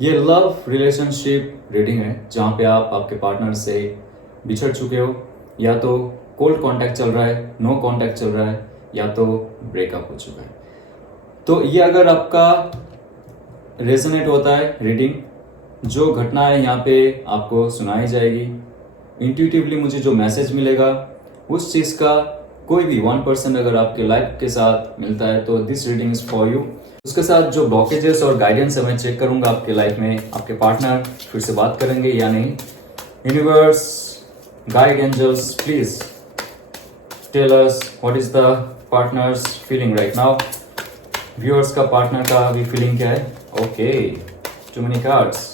ये love relationship reading है जहाँ पे आप आपके पार्टनर से बिछड़ चुके हो, या तो कोल्ड कांटेक्ट चल रहा है, नो कांटेक्ट चल रहा है, या तो ब्रेकअप हो चुका है। तो ये अगर आपका रेजोनेट होता है रीडिंग, जो घटना है यहाँ पे आपको सुनाई जाएगी। इंट्यूटिवली मुझे जो मैसेज मिलेगा उस चीज़ का कोई भी 1% अगर आपके लाइफ के साथ मिलता है तो this reading is for you. उसके साथ जो ब्लॉकेजेस और गाइडेंस है मैं चेक करूंगा आपके लाइफ में आपके पार्टनर फिर से बात करेंगे या नहीं। Universe, guide angels, please tell us what is the partner's feeling right now. Viewers का पार्टनर का अभी फीलिंग क्या है? Okay, too many cards.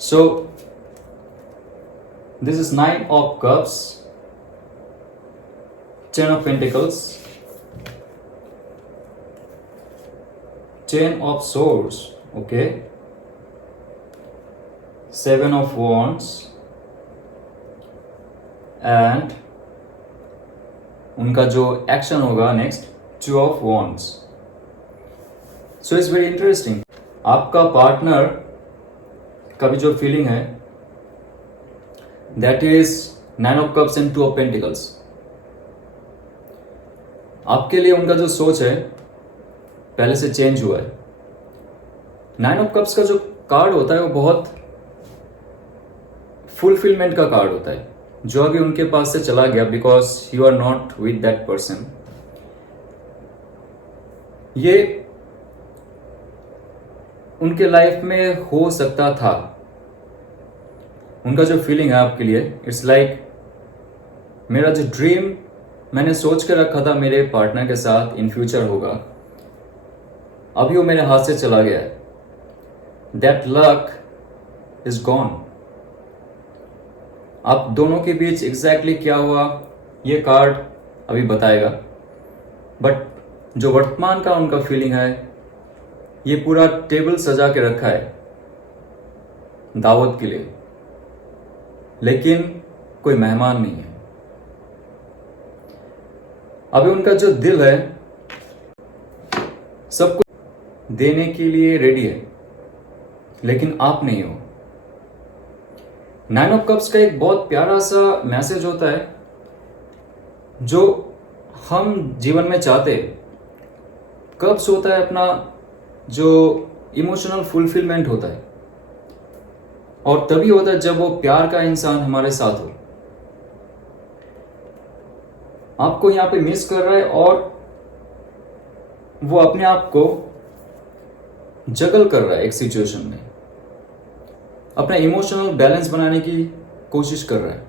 So this is 9 of Cups, 10 of Pentacles, 10 of Swords, okay, 7 of Wands and उनका जो action होगा next 2 of Wands. So it's very interesting. आपका partner का भी जो फीलिंग है that is 9 of Cups and 2 of Pentacles। आपके लिए उनका जो सोच है पहले से चेंज हुआ है। 9 of Cups का जो कार्ड होता है वो बहुत फुलफिलमेंट का कार्ड होता है, जो अभी उनके पास से चला गया because you are not with that person. ये उनके लाइफ में हो सकता था। उनका जो फीलिंग है आपके लिए इट्स लाइक मेरा जो ड्रीम मैंने सोच कर रखा था मेरे पार्टनर के साथ इन फ्यूचर होगा, अभी वो मेरे हाथ से चला गया है। That luck is gone. आप दोनों के बीच एग्जैक्टली क्या हुआ ये कार्ड अभी बताएगा, बट जो वर्तमान का उनका फीलिंग है ये पूरा टेबल सजा के रखा है दावत के लिए, लेकिन कोई मेहमान नहीं है। अभी उनका जो दिल है सब कुछ देने के लिए रेडी है, लेकिन आप नहीं हो। 9 of Cups का एक बहुत प्यारा सा मैसेज होता है जो हम जीवन में चाहते हैं। कप्स होता है अपना जो इमोशनल फुलफिलमेंट होता है, और तभी होता है जब वो प्यार का इंसान हमारे साथ हो। आपको यहां पे मिस कर रहा है और वो अपने आप को जगल कर रहा है एक सिचुएशन में, अपना इमोशनल बैलेंस बनाने की कोशिश कर रहा है,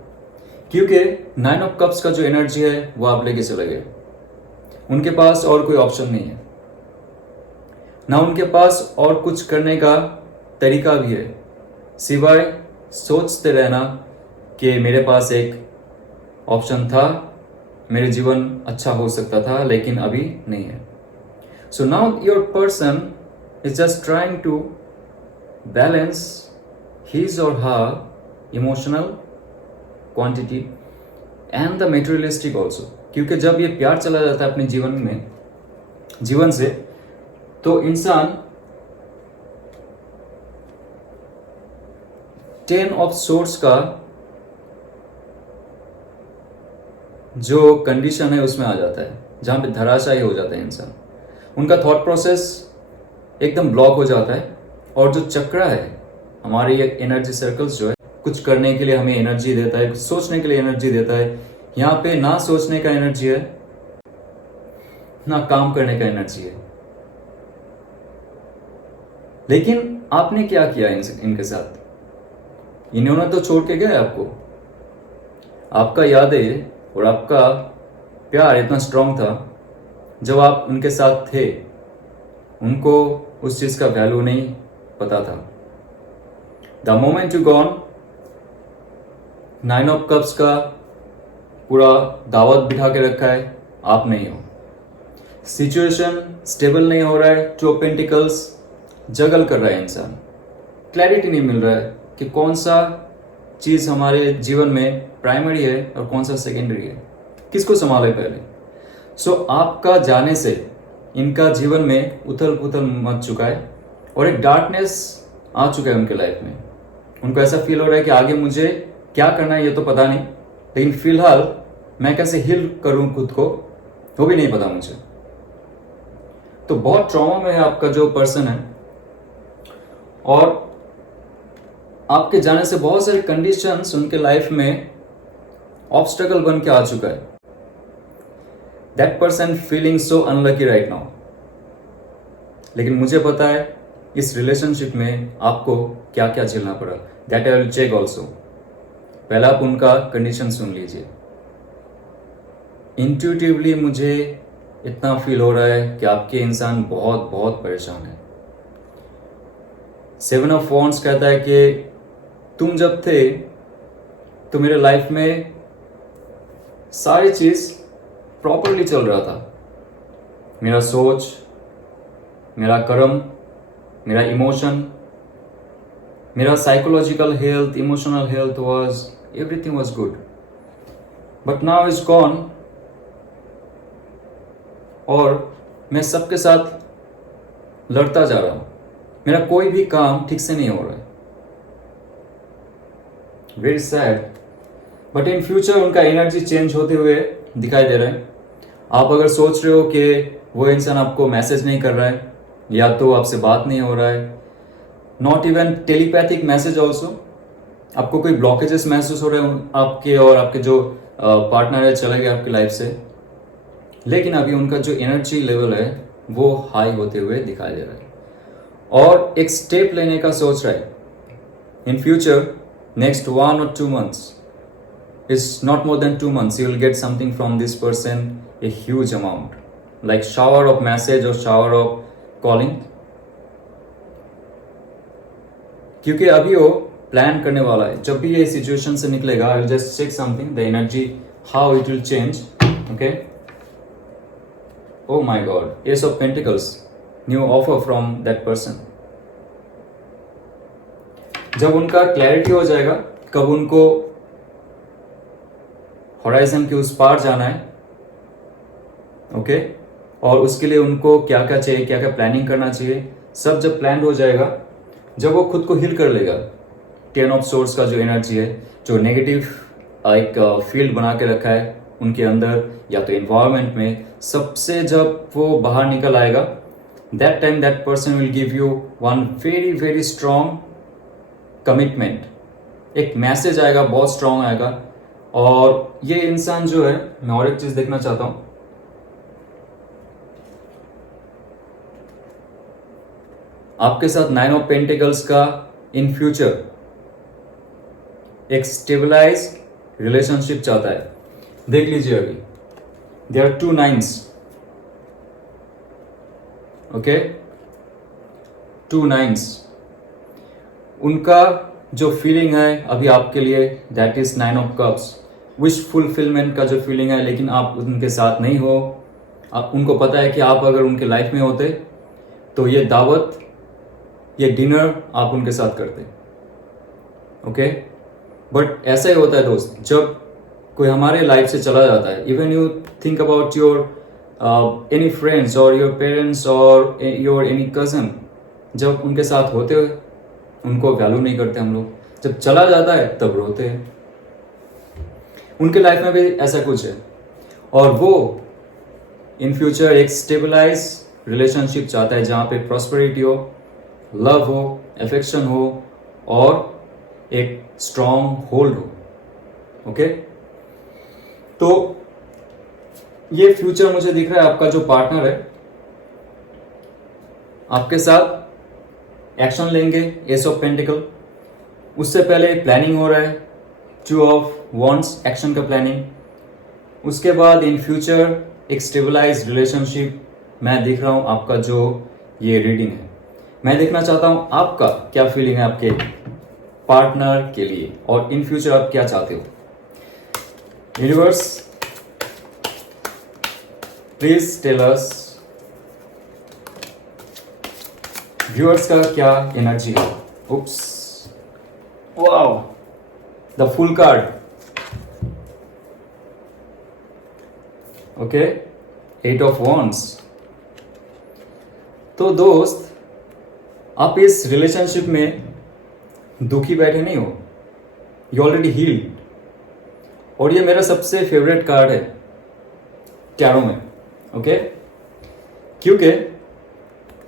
क्योंकि 9 of Cups का जो एनर्जी है वो आप लेके चले गए। उनके पास और कोई ऑप्शन नहीं है, ना उनके पास और कुछ करने का तरीका भी है सिवाय सोचते रहना कि मेरे पास एक ऑप्शन था, मेरे जीवन अच्छा हो सकता था, लेकिन अभी नहीं है। So now your person is just trying to balance his or her emotional quantity and the materialistic also, क्योंकि जब ये प्यार चला जाता है अपने जीवन से तो इंसान 10 of Swords का जो कंडीशन है उसमें आ जाता है, जहां पे धराशायी हो जाता है इंसान। उनका थॉट प्रोसेस एकदम ब्लॉक हो जाता है, और जो चक्र है हमारे ये एनर्जी सर्कल्स जो है कुछ करने के लिए हमें एनर्जी देता है, कुछ सोचने के लिए एनर्जी देता है। यहाँ पे ना सोचने का एनर्जी है ना काम करने का एनर्जी है। लेकिन आपने क्या किया इनके साथ? इन्होंने तो छोड़ के गए आपको। आपका यादें और आपका प्यार इतना स्ट्रांग था, जब आप उनके साथ थे उनको उस चीज का वैल्यू नहीं पता था। The moment you gone, 9 of Cups का पूरा दावत बिठा के रखा है, आप नहीं हो। सिचुएशन स्टेबल नहीं हो रहा है। 2 of Pentacles जगल कर रहा है इंसान, क्लैरिटी नहीं मिल रहा है कि कौन सा चीज हमारे जीवन में प्राइमरी है और कौन सा सेकेंडरी है, किसको संभाले पहले। सो आपका जाने से इनका जीवन में उथल पुथल मच चुका है और एक डार्कनेस आ चुका है उनके लाइफ में। उनको ऐसा फील हो रहा है कि आगे मुझे क्या करना है ये तो पता नहीं, लेकिन फिलहाल मैं कैसे हील करूं खुद को वो भी नहीं पता मुझे। तो बहुत ट्रॉमा में है आपका जो पर्सन है और आपके जाने से बहुत सारे कंडीशंस उनके लाइफ में ऑब्स्टेकल बन के आ चुका है। That person feeling so unlucky right now. लेकिन मुझे पता है इस रिलेशनशिप में आपको क्या क्या झेलना पड़ा। That I will check also. पहले आप उनका कंडीशन सुन लीजिए। इंट्यूटिवली मुझे इतना फील हो रहा है कि आपके इंसान बहुत बहुत परेशान है। 7 ऑफ वॉन्ड्स कहता है कि तुम जब थे तो मेरे लाइफ में सारी चीज प्रॉपरली चल रहा था। मेरा सोच, मेरा कर्म, मेरा इमोशन, मेरा psychological health, emotional health was everything was good. But now is gone और मैं सबके साथ लड़ता जा रहा हूं। मेरा कोई भी काम ठीक से नहीं हो रहा है। Very sad. But in future उनका एनर्जी चेंज होते हुए दिखाई दे रहा है। आप अगर सोच रहे हो कि वो इंसान आपको मैसेज नहीं कर रहा है या तो आपसे बात नहीं हो रहा है, not even telepathic message also, आपको कोई ब्लॉकेजेस महसूस हो रहे हैं आपके और आपके जो पार्टनर है चले गए आपकी लाइफ से, लेकिन अभी उनका जो एनर्जी लेवल है वो हाई होते हुए दिखाई दे रहा है और एक स्टेप लेने का सोच रहा है। In future next 1 or 2 months, is not more than 2 months, you will get something from this person, a huge amount, like shower of message or shower of calling। क्योंकि अभी वो प्लान करने वाला है। जब भी ये सिचुएशन से निकलेगा, I will just check something, the energy how it will change. Okay, oh my god, Ace of Pentacles, new offer from that person। जब उनका क्लैरिटी हो जाएगा कब उनको हॉराइजन के उस पार जाना है, ओके, और उसके लिए उनको क्या क्या चाहिए, क्या क्या प्लानिंग करना चाहिए, सब जब प्लान हो जाएगा, जब वो खुद को हील कर लेगा, 10 ऑफ सोर्स का जो एनर्जी है, जो नेगेटिव एक फील्ड बना के रखा है उनके अंदर या तो एनवायरमेंट में, सबसे जब वो बाहर निकल आएगा, that time that person will give you one very very strong commitment. एक मैसेज आएगा, बहुत स्ट्रांग आएगा। और ये इंसान जो है, मैं और एक चीज देखना चाहता हूं, आपके साथ 9 ऑफ पेंटिकल्स का इन फ्यूचर एक स्टेबलाइज रिलेशनशिप चाहता है। देख लीजिए अभी there are 2 9s, okay, 2 9s। उनका जो फीलिंग है अभी आपके लिए, that is 9 of cups, wish fulfilment का जो फीलिंग है, लेकिन आप उनके साथ नहीं हो। आप उनको पता है कि आप अगर उनके लाइफ में होते तो ये दावत, ये डिनर आप उनके साथ करते, ओके। बट ऐसा ही होता है दोस्त, जब कोई हमारे लाइफ से चला जाता है, even you think about your any friends और योर पेरेंट्स और योर एनी कजन, जब उनके साथ होते हुए उनको वैल्यू नहीं करते हम लोग, जब चला जाता है तब रोते हैं। उनके लाइफ में भी ऐसा कुछ है और वो इन फ्यूचर एक स्टेबलाइज रिलेशनशिप चाहता है जहां पे प्रॉस्पेरिटी हो, लव हो, एफेक्शन हो और एक स्ट्रॉन्ग होल्ड हो, ओके। तो ये फ्यूचर मुझे दिख रहा है, आपका जो पार्टनर है आपके साथ एक्शन लेंगे, एस ऑफ पेंटिकल। उससे पहले प्लानिंग हो रहा है, 2 ऑफ वॉन्ड्स, एक्शन का प्लानिंग। उसके बाद इन फ्यूचर एक स्टेबलाइज रिलेशनशिप मैं देख रहा हूं। आपका जो ये रीडिंग है, मैं देखना चाहता हूं आपका क्या फीलिंग है आपके पार्टनर के लिए और इन फ्यूचर आप क्या चाहते हो। Universe please tell us, viewers का क्या एनर्जी है। Oops, wow, the fool card, okay, 8 of wands, तो दोस्त, आप इस रिलेशनशिप में दुखी बैठे नहीं हो, यू ऑलरेडी हील्ड। और ये मेरा सबसे फेवरेट कार्ड है टैरो में, ओके? क्योंकि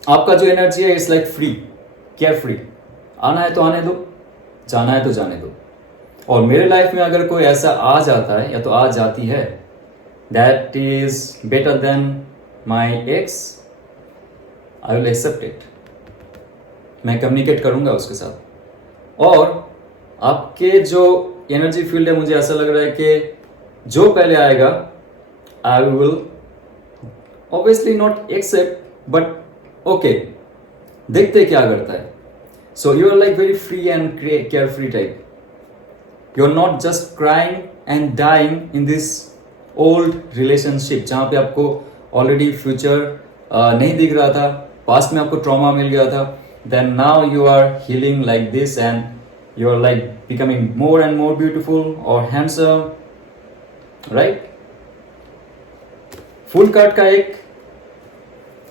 आपका जो एनर्जी है it's like free, care free. आना है तो आने दो, जाना है तो जाने दो। और मेरे लाइफ में अगर कोई ऐसा आ जाता है या तो आ जाती है that is better than my ex, I will accept it. मैं कम्युनिकेट करूंगा उसके साथ। और आपके जो एनर्जी फील्ड है, मुझे ऐसा लग रहा है कि जो पहले आएगा I will obviously not accept, but okay, देखते क्या करता है। So you are like very free and carefree type. You are not just crying and dying in this old relationship जहां पे आपको ऑलरेडी फ्यूचर नहीं दिख रहा था, पास्ट में आपको ट्रॉमा मिल गया था। Then now you are healing like this and you are like becoming more and more beautiful or handsome, right? Full card का एक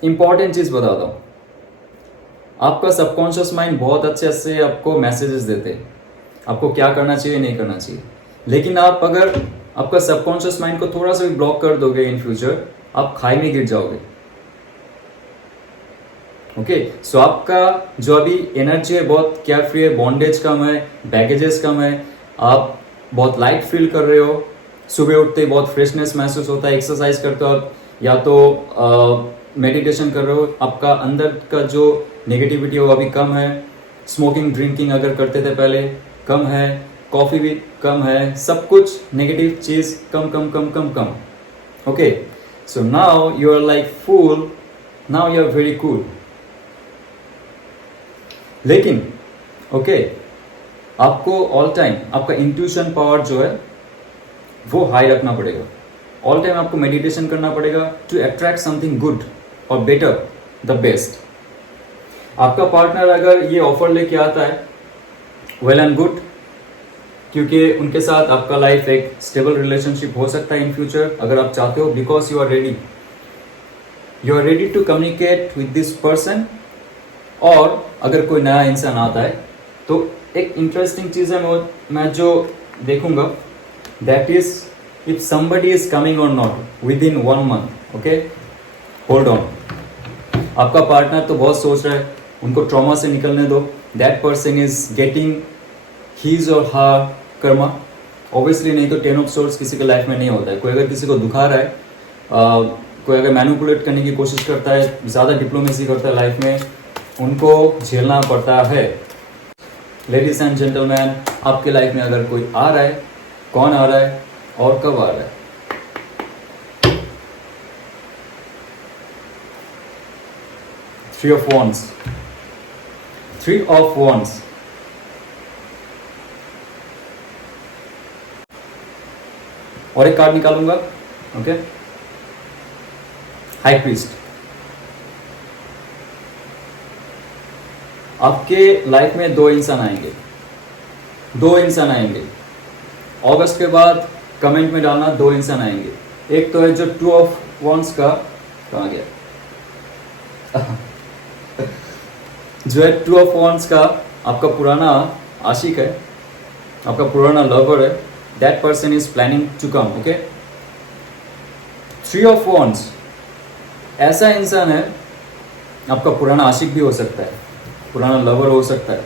इंपॉर्टेंट चीज बताता हूं। आपका सबकॉन्शियस माइंड बहुत अच्छे से आपको मैसेजेस देते हैं, आपको क्या करना चाहिए नहीं करना चाहिए। लेकिन आप अगर आपका सबकॉन्शियस माइंड को थोड़ा सा भी ब्लॉक कर दोगे इन फ्यूचर, आप खाई में गिर जाओगे। ओके, सो आपका जो अभी एनर्जी है बहुत केयर फ्री है, बॉन्डेज कम है, बैगेजेस कम है, आप बहुत लाइट फील कर रहे हो, सुबह उठते ही बहुत फ्रेशनेस महसूस होता है, एक्सरसाइज करते हो आप या तो मेडिटेशन कर रहे हो, आपका अंदर का जो नेगेटिविटी है वो अभी कम है। स्मोकिंग ड्रिंकिंग अगर करते थे पहले कम है, कॉफ़ी भी कम है, सब कुछ नेगेटिव चीज़ कम कम कम कम कम। Okay, so now you are like full, now you are very cool. लेकिन ओके, आपको ऑल टाइम आपका इंट्यूशन पावर जो है वो हाई रखना पड़ेगा। ऑल टाइम आपको मेडिटेशन करना पड़ेगा टू अट्रैक्ट समथिंग गुड और बेटर, द बेस्ट। आपका पार्टनर अगर ये ऑफर लेके आता है, वेल एंड गुड, क्योंकि उनके साथ आपका लाइफ एक स्टेबल रिलेशनशिप हो सकता है इन फ्यूचर अगर आप चाहते हो, because you are ready to communicate with this person. और अगर कोई नया इंसान आता है तो एक इंटरेस्टिंग चीज़ है मैं जो देखूंगा, that is if somebody is coming or not within 1 month। Okay, hold on. आपका पार्टनर तो बहुत सोच रहा है, उनको ट्रॉमा से निकलने दो। That person is getting his or her Karma, obviously. नहीं तो 10 of Swords किसी के लाइफ में नहीं होता है। कोई अगर किसी को दुखा रहा है, कोई अगर मैनिपुलेट करने की कोशिश करता है, ज़्यादा डिप्लोमेसी करता है लाइफ में, उनको झेलना पड़ता है। लेडीज एंड जेंटलमैन, आपके लाइफ में अगर कोई आ रहा है, कौन आ रहा है और कब आ रहा है? 3 of Wands, 3 of Wands। और एक कार्ड निकालूंगा, ओके, हाई प्रीस्ट। आपके लाइफ में 2 इंसान आएंगे, 2 इंसान आएंगे। अगस्त के बाद कमेंट में डालना 2 इंसान आएंगे। एक तो है जो 2 of Wands का, कहाँ गया जो है 2 of Wands का आपका पुराना आशिक है, आपका पुराना लवर है। That person is planning to come. Okay, 3 of Wands ऐसा इंसान है, आपका पुराना आशिक भी हो सकता है, पुराना लवर हो सकता है।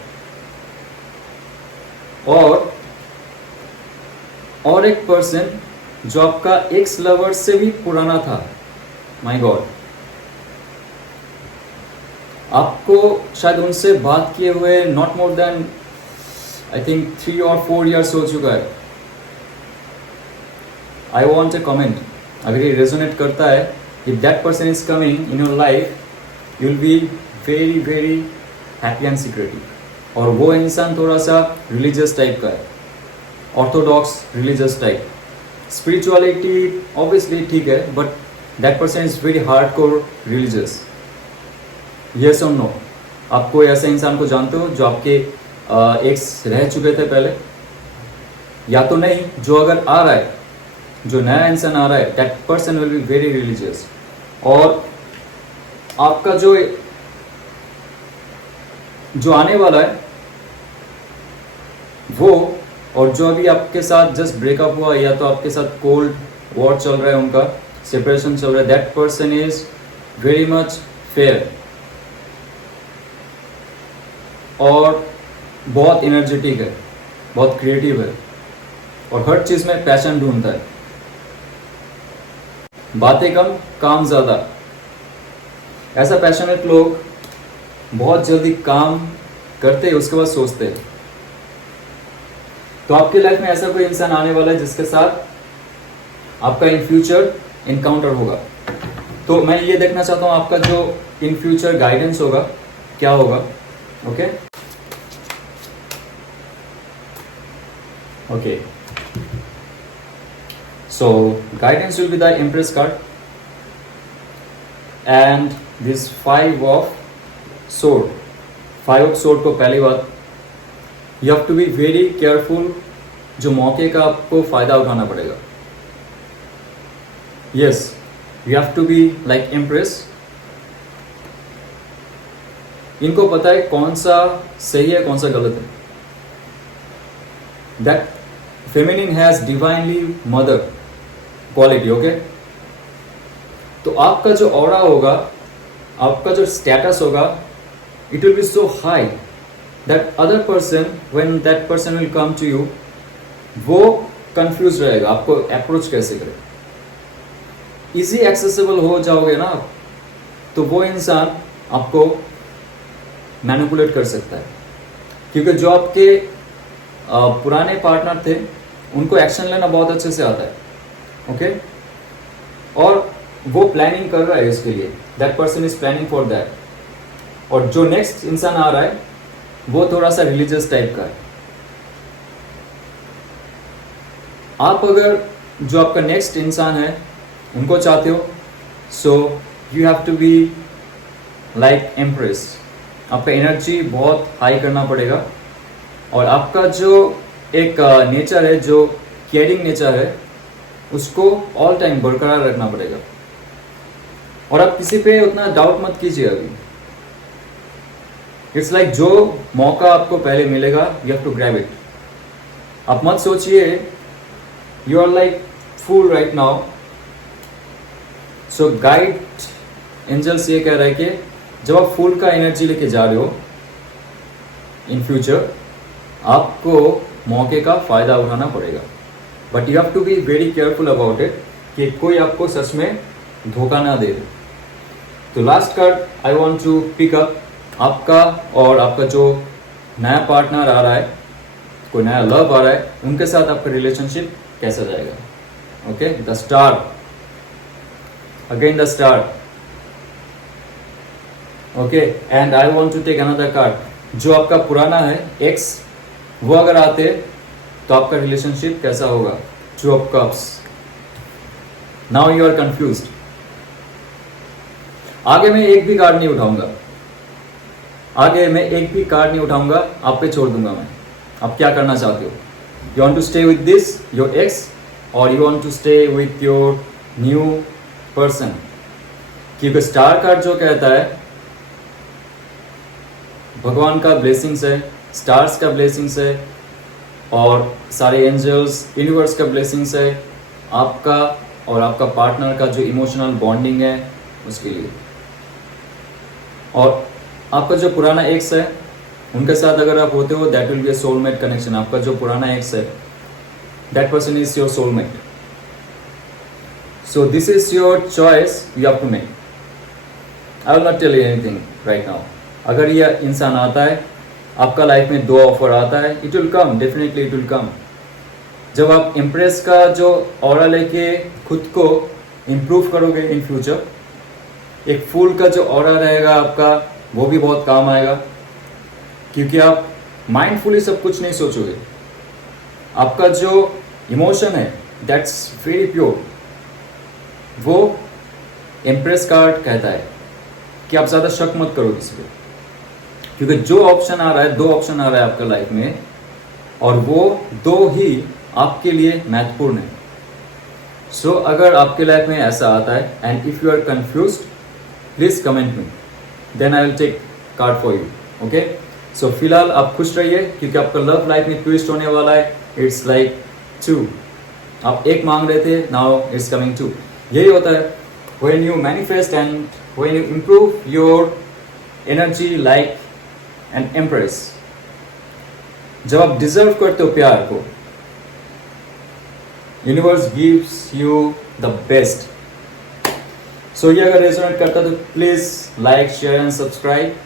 और एक पर्सन जो आपका एक्स लवर से भी पुराना था। माय गॉड, आपको शायद उनसे बात किए हुए not more than I think 3 or 4 years हो चुका है। आई वॉन्ट ए कमेंट, अगर ये रेजोनेट करता है, if that person is coming in your life, you will be very very happy and secretive. और वो इंसान थोड़ा सा रिलीजियस टाइप का है, Orthodox religious type. Spirituality obviously ठीक है, but that person is very hardcore religious. Yes और नो, आप कोई ऐसे इंसान को जानते हो जो आपके एक्स रह चुके थे पहले? या तो नहीं, जो अगर आ रहा है, जो नया इंसान आ रहा है, that person will be very religious. और आपका जो जो आने वाला है वो, और जो अभी आपके साथ जस्ट ब्रेकअप हुआ या तो आपके साथ कोल्ड वॉर चल रहा है, उनका सेपरेशन चल रहा है, that person is very much fair और बहुत एनर्जेटिक है, बहुत क्रिएटिव है और हर चीज में पैशन ढूंढता है। बातें कम, काम ज्यादा। ऐसा पैशनेट लोग बहुत जल्दी काम करते हैं, उसके बाद सोचते हैं। तो आपके लाइफ में ऐसा कोई इंसान आने वाला है जिसके साथ आपका इन फ्यूचर इनकाउंटर होगा। तो मैं ये देखना चाहता हूं आपका जो इन फ्यूचर गाइडेंस होगा क्या होगा। Okay okay, so guidance will be the Empress card and this 5 of sword। 5 of sword को पहली बात, you have to be very careful, जो मौके का आपको फायदा उठाना पड़ेगा। yes, you have to be like Empress। इनको पता है कौन सा सही है कौन सा गलत है। that feminine has divinely mother quality. Okay, तो आपका जो ऑरा होगा, आपका जो स्टेटस होगा, it will be so high that other person, when that person will come to you, वो कंफ्यूज रहेगा आपको अप्रोच कैसे करे। इजी एक्सेसिबल हो जाओगे ना आप, तो वो इंसान आपको मैनिपुलेट कर सकता है, क्योंकि जो आपके पुराने पार्टनर थे उनको एक्शन लेना बहुत अच्छे से आता है। ओके, और वो प्लानिंग कर रहा है इसके लिए, that person is planning for that. और जो नेक्स्ट इंसान आ रहा है वो थोड़ा सा रिलीजियस टाइप का है। आप अगर जो आपका नेक्स्ट इंसान है उनको चाहते हो, so you have to be like empress. आपका एनर्जी बहुत हाई करना पड़ेगा और आपका जो एक नेचर है, जो केयरिंग नेचर है, उसको ऑल टाइम बरकरार रखना पड़ेगा। और आप किसी पे उतना डाउट मत कीजिए अभी। इट्स लाइक जो मौका आपको पहले मिलेगा, you have to grab it. आप मत सोचिए you are like fool right now. So guide angels ये कह रहा है कि जब आप फूल का एनर्जी लेके जा रहे हो इन फ्यूचर, आपको मौके का फायदा उठाना पड़ेगा, but you have to be very careful about it कि कोई आपको सच में धोखा ना दे। तो last card I want to pick up आपका और आपका जो नया पार्टनर आ रहा है, कोई नया लव आ रहा है, उनके साथ आपका रिलेशनशिप कैसा जाएगा। Okay, the star, again the star. Okay, and I want to take another card. जो आपका पुराना है एक्स, वो अगर आते तो आपका रिलेशनशिप कैसा होगा। Two of cups. Now you are confused. आगे मैं एक भी कार्ड नहीं उठाऊंगा, आगे मैं एक भी कार्ड नहीं उठाऊंगा, आप पे छोड़ दूंगा मैं। आप क्या करना चाहते हो? You want to stay with this your ex or you want to stay with your new person? क्योंकि स्टार कार्ड जो कहता है भगवान का ब्लेसिंग्स है, स्टार्स का ब्लेसिंग्स है और सारे एंजल्स, यूनिवर्स का ब्लेसिंग्स है आपका और आपका पार्टनर का जो इमोशनल बॉन्डिंग है उसके लिए। और आपका जो पुराना एक्स है उनके साथ अगर आप होते हो, that will be a soulmate connection. आपका जो पुराना एक्स है, that person is your soulmate. So this is your choice, you have to make. I will not tell you anything right now. अगर यह इंसान आता है आपका लाइफ में, दो ऑफर आता है, it will come, definitely it will come. जब आप इम्प्रेस का जो ऑरा लेके खुद को इम्प्रूव करोगे इन फ्यूचर, एक फूल का जो ऑरा रहेगा आपका, वो भी बहुत काम आएगा, क्योंकि आप माइंडफुली सब कुछ नहीं सोचोगे। आपका जो इमोशन है दैट्स वेरी प्योर। वो इम्प्रेस कार्ड कहता है कि आप ज़्यादा शक मत करो किसी पे, क्योंकि जो ऑप्शन आ रहा है, दो ऑप्शन आ रहा है आपका लाइफ में और वो दो ही आपके लिए महत्वपूर्ण है। सो अगर आपके लाइफ में ऐसा आता है and if you are confused, please comment me, then I will take card for you. Okay, so फिलहाल आप खुश रहिए क्योंकि आपका लव लाइफ में ट्विस्ट होने वाला है. It's like 2. आप एक मांग रहे थे, नाउ इट्स कमिंग 2. यही होता है when you manifest and when you improve your energy like an empress. जब आप डिजर्व करते हो प्यार को, universe gives you the best. So ये अगर रेजोनेट करता है तो please like, share and subscribe.